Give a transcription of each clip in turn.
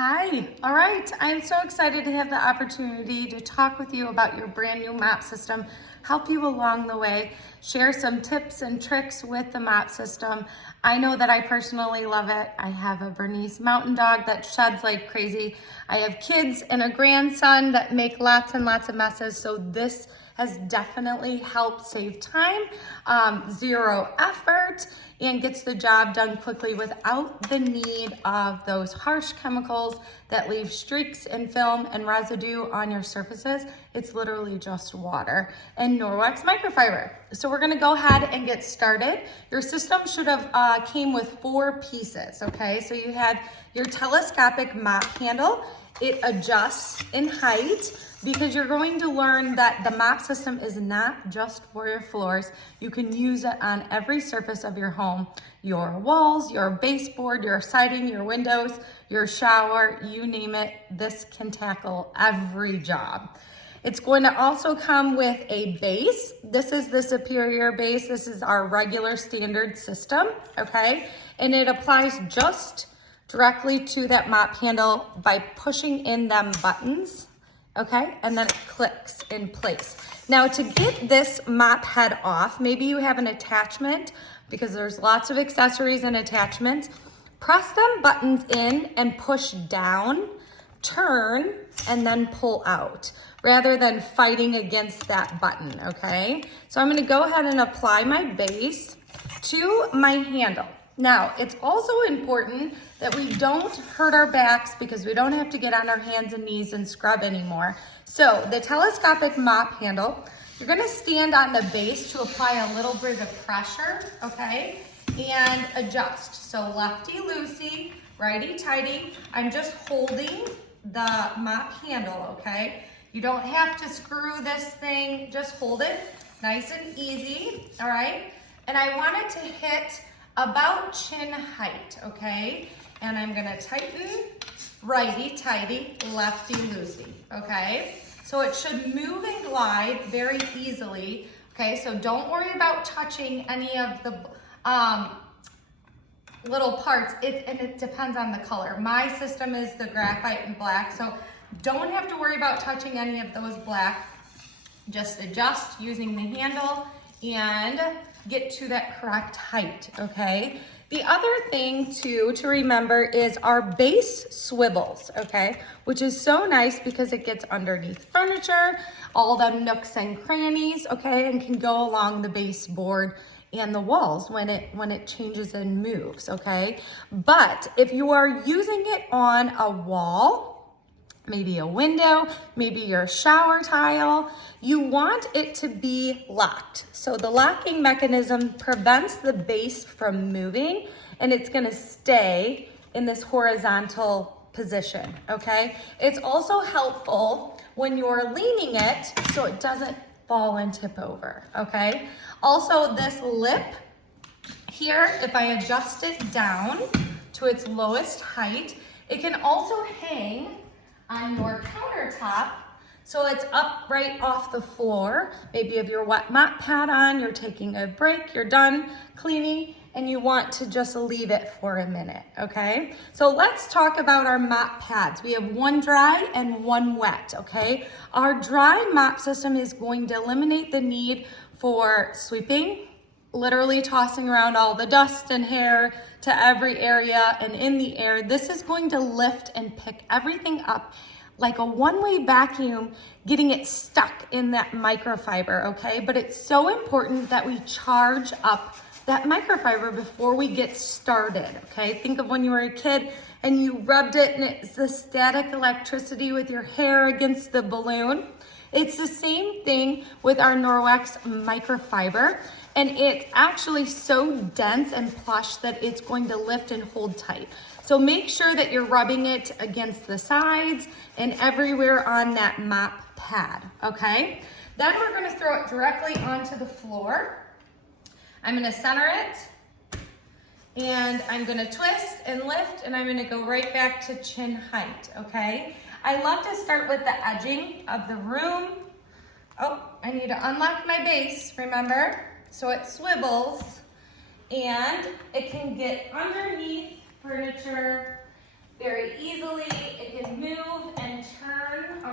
Hi, all right. I'm so excited to have the opportunity to talk with you about your brand new mop system, help you along the way, share some tips and tricks with the mop system. I know that I personally love it. I have a Bernese mountain dog that sheds like crazy. I have kids and a grandson that make lots and lots of messes, so this has definitely helped save time, zero effort, and gets the job done quickly without the need of those harsh chemicals that leave streaks and film and residue on your surfaces. It's literally just water and Norwex microfiber. So we're gonna go ahead and get started. Your system should have came with 4 pieces, okay? So you had your telescopic mop handle. It adjusts in height because you're going to learn that the mop system is not just for your floors. You can use it on every surface of your home. Your walls, your baseboard, your siding, your windows, your shower, you name it, this can tackle every job. It's going to also come with a base. This is the superior base. This is our regular standard system, okay? And it applies just directly to that mop handle by pushing in them buttons, okay? And then it clicks in place. Now to get this mop head off, maybe you have an attachment because there's lots of accessories and attachments. Press them buttons in and push down, turn, and then pull out rather than fighting against that button, okay? So I'm gonna go ahead and apply my base to my handle. Now, it's also important that we don't hurt our backs because we don't have to get on our hands and knees and scrub anymore. So the telescopic mop handle, you're gonna stand on the base to apply a little bit of pressure, okay? And adjust. So lefty-loosey, righty-tighty. I'm just holding the mop handle, okay? You don't have to screw this thing, just hold it nice and easy, all right? And I want it to hit about chin height, okay? And I'm gonna tighten righty-tighty, lefty-loosey, okay? So it should move and glide very easily, okay? So don't worry about touching any of the little parts, and it depends on the color. My system is the graphite and black, so don't have to worry about touching any of those black. Just adjust using the handle and get to that correct height, okay? The other thing too to remember is our base swivels, okay? Which is so nice because it gets underneath furniture, all the nooks and crannies, okay? And can go along the baseboard and the walls when it changes and moves, okay? But if you are using it on a wall, maybe a window, maybe your shower tile, you want it to be locked. So the locking mechanism prevents the base from moving and it's gonna stay in this horizontal position, okay? It's also helpful when you're leaning it so it doesn't fall and tip over, okay? Also this lip here, if I adjust it down to its lowest height, it can also hang on your countertop, so it's up right off the floor. Maybe you have your wet mop pad on, you're taking a break, you're done cleaning, and you want to just leave it for a minute, okay? So let's talk about our mop pads. We have one dry and one wet, okay? Our dry mop system is going to eliminate the need for sweeping, literally tossing around all the dust and hair to every area and in the air. This is going to lift and pick everything up like a one-way vacuum, getting it stuck in that microfiber, okay? But it's so important that we charge up that microfiber before we get started, okay? Think of when you were a kid and you rubbed it and it's the static electricity with your hair against the balloon. It's the same thing with our Norwex microfiber. And it's actually so dense and plush that it's going to lift and hold tight. So make sure that you're rubbing it against the sides and everywhere on that mop pad, okay? Then we're gonna throw it directly onto the floor. I'm gonna center it and I'm gonna twist and lift and I'm gonna go right back to chin height, okay? I love to start with the edging of the room. Oh, I need to unlock my base, remember? So it swivels and it can get underneath furniture very easily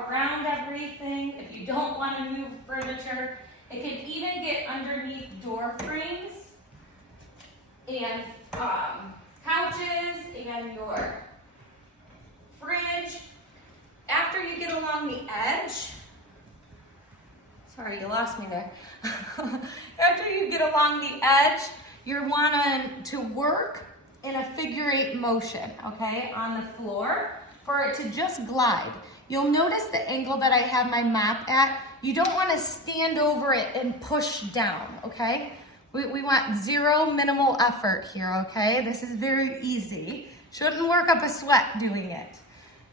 around everything. If you don't want to move furniture, it can even get underneath door frames and couches and your fridge. After you get along the edge, sorry, you lost me there. After you get along the edge, you're wanting to work in a figure 8 motion, okay, on the floor for it to just glide. You'll notice the angle that I have my mop at. You don't want to stand over it and push down, okay? We want zero minimal effort here, okay? This is very easy. Shouldn't work up a sweat doing it.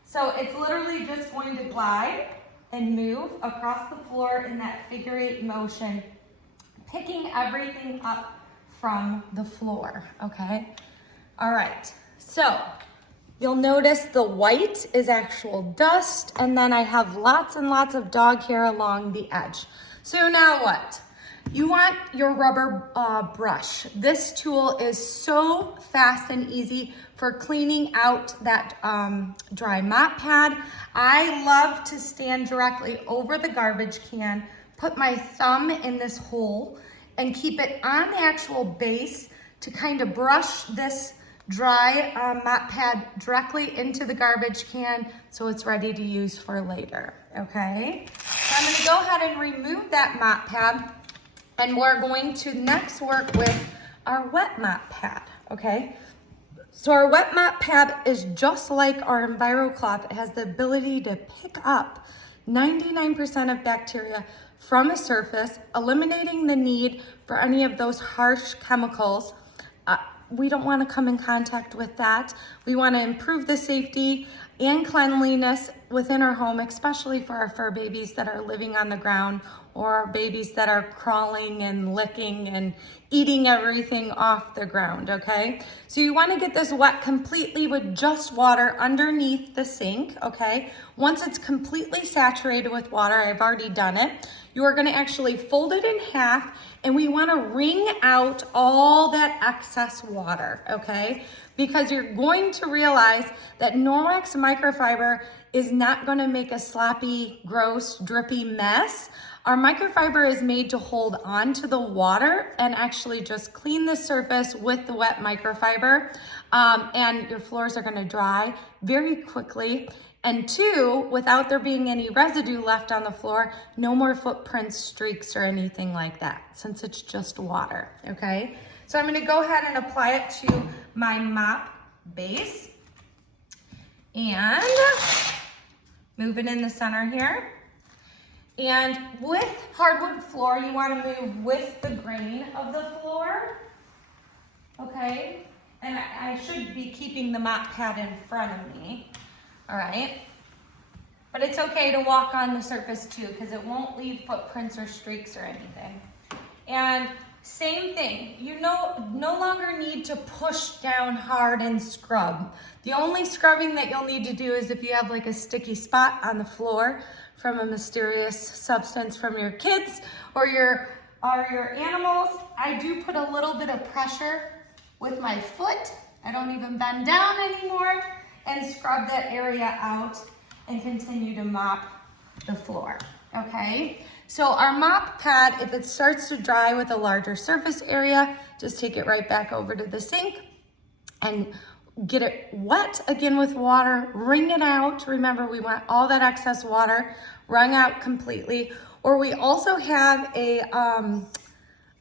So it's literally just going to glide and move across the floor in that figure 8 motion, picking everything up from the floor, okay? All right, so you'll notice the white is actual dust, and then I have lots and lots of dog hair along the edge. So now what? You want your rubber brush. This tool is so fast and easy for cleaning out that dry mop pad. I love to stand directly over the garbage can, put my thumb in this hole, and keep it on the actual base to kind of brush this dry mop pad directly into the garbage can so it's ready to use for later, okay? So I'm gonna go ahead and remove that mop pad, and we're going to next work with our wet mop pad, okay? So our wet mop pad is just like our EnviroCloth. It has the ability to pick up 99% of bacteria from a surface, eliminating the need for any of those harsh chemicals. We don't want to come in contact with that. We want to improve the safety and cleanliness within our home, especially for our fur babies that are living on the ground, or babies that are crawling and licking and eating everything off the ground, okay? So you want to get this wet completely with just water underneath the sink, okay? Once it's completely saturated with water, I've already done it, you are going to actually fold it in half, and we want to wring out all that excess water, okay? Because you're going to realize that Norwex microfiber is not going to make a sloppy, gross, drippy mess. Our microfiber is made to hold on to the water and actually just clean the surface with the wet microfiber, and your floors are going to dry very quickly. And 2, without there being any residue left on the floor, no more footprints, streaks, or anything like that, since it's just water, okay? So I'm gonna go ahead and apply it to my mop base and move it in the center here. And with hardwood floor, you wanna move with the grain of the floor, okay? And I should be keeping the mop pad in front of me. All right, but it's okay to walk on the surface too, because it won't leave footprints or streaks or anything. And same thing, you no longer need to push down hard and scrub. The only scrubbing that you'll need to do is if you have like a sticky spot on the floor from a mysterious substance from your kids or your animals. I do put a little bit of pressure with my foot. I don't even bend down anymore, and scrub that area out and continue to mop the floor, okay? So our mop pad, if it starts to dry with a larger surface area, just take it right back over to the sink and get it wet again with water, wring it out. Remember, we want all that excess water wrung out completely. Or we also have a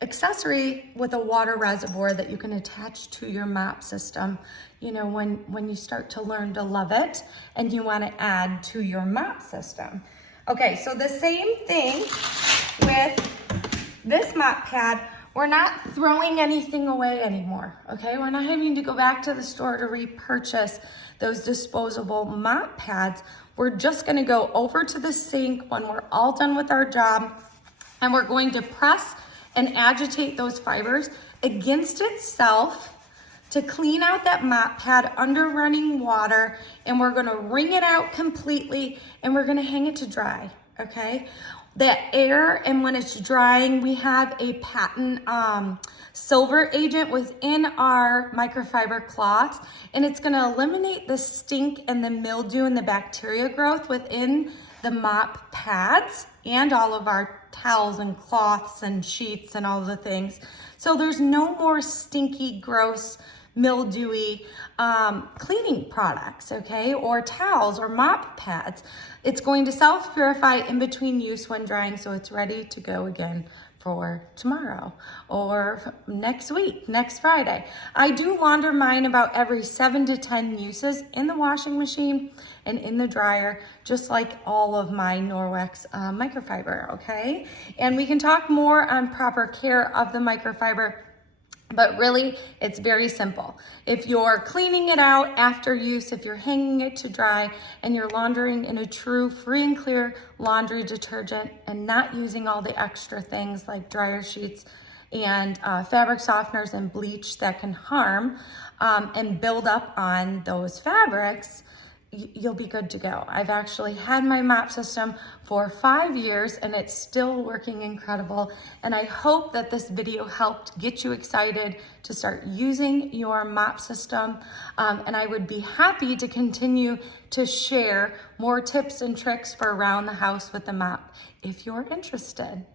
accessory with a water reservoir that you can attach to your mop system, you know, when you start to learn to love it and you want to add to your mop system. Okay, so the same thing with this mop pad. We're not throwing anything away anymore, okay? We're not having to go back to the store to repurchase those disposable mop pads. We're just gonna go over to the sink when we're all done with our job, and we're going to press and agitate those fibers against itself to clean out that mop pad under running water, and we're gonna wring it out completely, and we're gonna hang it to dry, okay? The air, and when it's drying, we have a patent silver agent within our microfiber cloths, and it's gonna eliminate the stink and the mildew and the bacteria growth within the mop pads and all of our towels and cloths and sheets and all the things. So there's no more stinky, gross, mildewy cleaning products, okay, or towels or mop pads. It's going to self-purify in between use when drying, so it's ready to go again for tomorrow or next week, next Friday. I do launder mine about every 7 to 10 uses in the washing machine and in the dryer, just like all of my Norwex microfiber, okay? And we can talk more on proper care of the microfiber, but really, it's very simple. If you're cleaning it out after use, if you're hanging it to dry, and you're laundering in a true free and clear laundry detergent and not using all the extra things like dryer sheets and fabric softeners and bleach that can harm and build up on those fabrics, you'll be good to go. I've actually had my mop system for 5 years and it's still working incredible. And I hope that this video helped get you excited to start using your mop system. And I would be happy to continue to share more tips and tricks for around the house with the mop if you're interested.